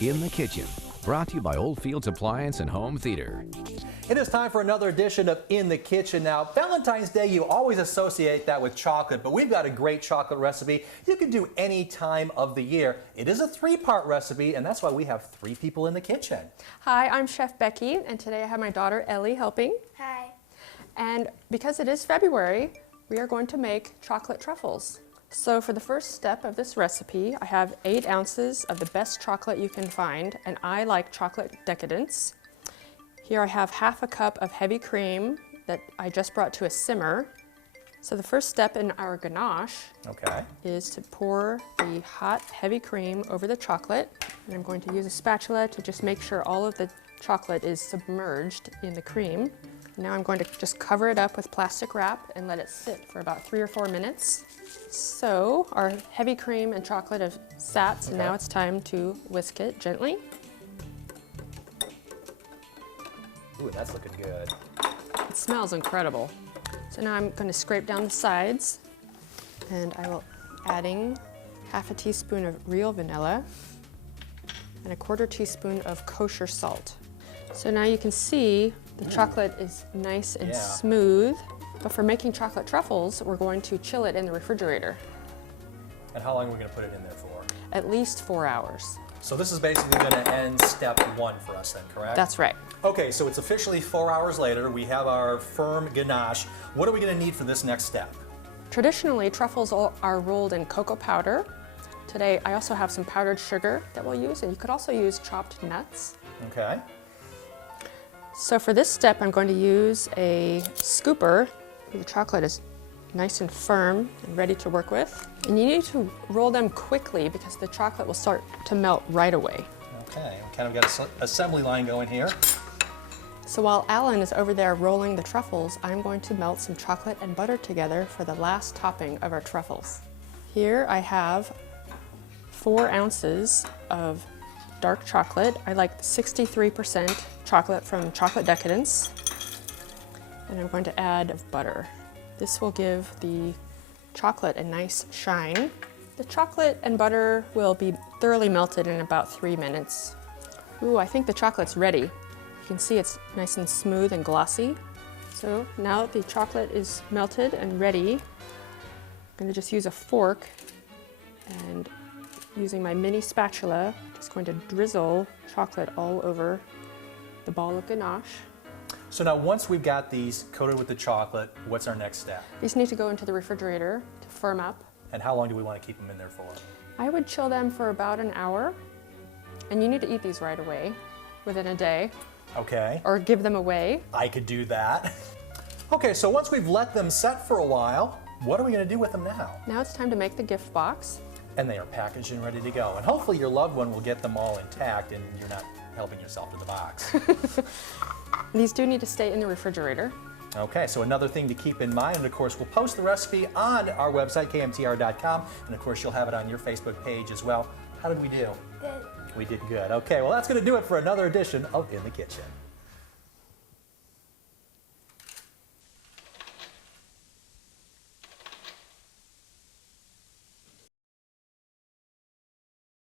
In the Kitchen, brought to you by Oldfields Appliance and Home Theater. It is time for another edition of In the Kitchen. Now, Valentine's Day, you always associate that with chocolate, but we've got a great chocolate recipe you can do any time of the year. It is a three-part recipe, and that's why we have three people in the kitchen. Hi, I'm Chef Becky, and today I have my daughter Ellie helping. Hi. And because it is February, we are going to make chocolate truffles. So for the first step of this recipe, I have 8 ounces of the best chocolate you can find, and I like chocolate decadence. Here I have half a cup of heavy cream that I just brought to a simmer. So the first step in our ganache is to pour the hot, heavy cream over the chocolate. And I'm going to use a spatula to just make sure all of the chocolate is submerged in the cream. Now I'm going to just cover it up with plastic wrap and let it sit for about 3 or 4 minutes. So our heavy cream and chocolate have sat, so now it's time to whisk it gently. Ooh, that's looking good. It smells incredible. So now I'm going to scrape down the sides, and I will adding half a teaspoon of real vanilla and a 1/4 teaspoon of kosher salt. So now you can see the chocolate is nice and smooth, but for making chocolate truffles, we're going to chill it in the refrigerator. And how long are we going to put it in there for? At least 4 hours. So this is basically going to end step 1 for us then, correct? That's right. Okay, so it's officially 4 hours later. We have our firm ganache. What are we going to need for this next step? Traditionally, truffles are rolled in cocoa powder. Today, I also have some powdered sugar that we'll use, and you could also use chopped nuts. Okay. So for this step, I'm going to use a scooper. The chocolate is nice and firm and ready to work with. And you need to roll them quickly because the chocolate will start to melt right away. Okay, we kind of got an assembly line going here. So while Alan is over there rolling the truffles, I'm going to melt some chocolate and butter together for the last topping of our truffles. Here I have 4 ounces of dark chocolate. I like 63% chocolate from Chocolate Decadence. And I'm going to add butter. This will give the chocolate a nice shine. The chocolate and butter will be thoroughly melted in about 3 minutes. Ooh, I think the chocolate's ready. You can see it's nice and smooth and glossy. So now the chocolate is melted and ready, I'm going to just use a fork and using my mini spatula, just going to drizzle chocolate all over the ball of ganache. So now once we've got these coated with the chocolate, what's our next step? These need to go into the refrigerator to firm up. And how long do we want to keep them in there for? I would chill them for about an hour, and you need to eat these right away, within a day. Okay. Or give them away. I could do that. Okay, so once we've let them set for a while, what are we going to do with them now? Now it's time to make the gift box. And they are packaged and ready to go. And hopefully your loved one will get them all intact and you're not helping yourself to the box. These do need to stay in the refrigerator. Okay, so another thing to keep in mind, and of course we'll post the recipe on our website, kmtr.com, and of course you'll have it on your Facebook page as well. How did we do? Good. We did good. Okay, well that's going to do it for another edition of In the Kitchen.